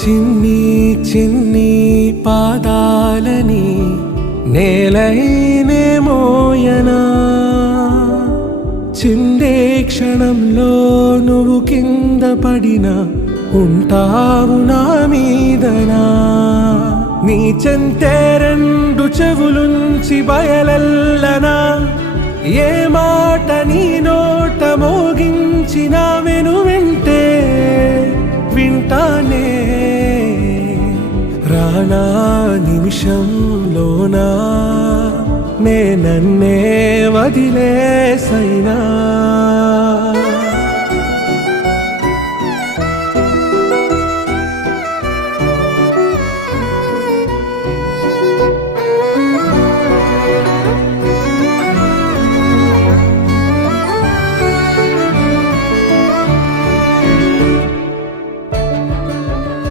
చిన్ని చిన్ని పాదాలని నేలైనే మోయనా, చిందే క్షణంలో నువ్వు కింద పడినా ఉంటావు నా మీదనా. నీ చెంతే రెండు చెవులుంచి బయలెల్లనా, ఏ మాట నీ నోట మోగించిన వెనువెంటే వింటానే. రానా నిమిషంలోనా నే నన్నే వదిలేసైనా.